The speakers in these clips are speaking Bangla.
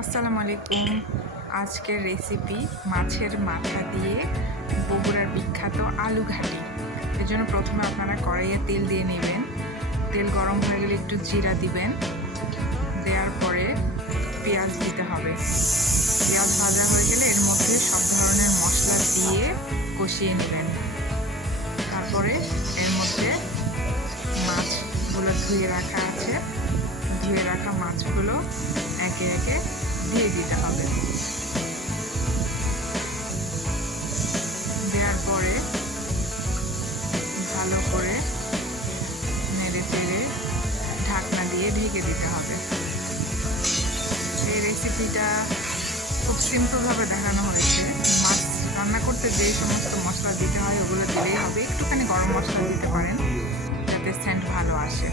আসসালামু আলাইকুম। আজকের রেসিপি মাছের মাথা দিয়ে বগুড়ার বিখ্যাত আলু ঘাটি। এর জন্য প্রথমে আপনারা কড়াইয়ে তেল দিয়ে নেবেন। তেল গরম হয়ে গেলে একটু জিরা দিবেন। দেওয়ার পরে পেঁয়াজ দিতে হবে। পেঁয়াজ ভাজা হয়ে গেলে এর মধ্যে সব ধরনের মশলা দিয়ে কষিয়ে নেবেন। তারপরে এর মধ্যে মাছগুলো ধুয়ে রাখা আছে। ধুয়ে রাখা মাছগুলো একে একে দিয়ে দিতে হবে। দেওয়ার পরে ভালো করে নেড়ে চেড়ে ঢাকনা দিয়ে ঢেকে দিতে হবে। এই রেসিপিটা খুব সিম্পলভাবে দেখানো হয়েছে। মাছ রান্না করতে যে সমস্ত মশলা দিতে হয়, ওগুলো দিলেই হবে। একটুখানি গরম মশলা দিতে পারেন, যাতে সেন্ট ভালো আসে।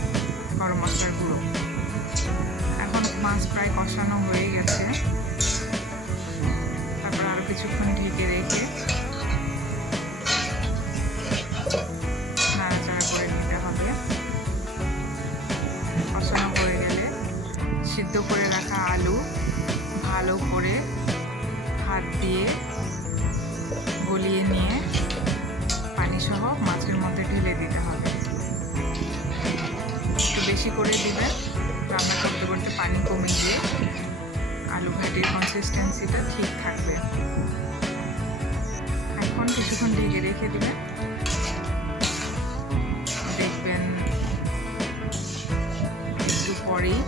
গরম মশলার গুঁড়ো। মাছ প্রায় কষানো হয়ে গেছে। তারপর আরও কিছুক্ষণ ঢেকে রেখে নাড়াচাড়া করে নিতে হবে। কষানো হয়ে গেলে সিদ্ধ করে রাখা আলু ভালো করে হাত দিয়ে গলিয়ে নিয়ে পানি সহ মাছের মধ্যে ঢেলে দিতে হবে। একটু বেশি করে দিবেন। আলু কনসিস্টেন্সিটা ঠিক থাকবে। এখন কিছুক্ষণ ঢেকে রেখে দেবেন দেখবেন একটু পরেই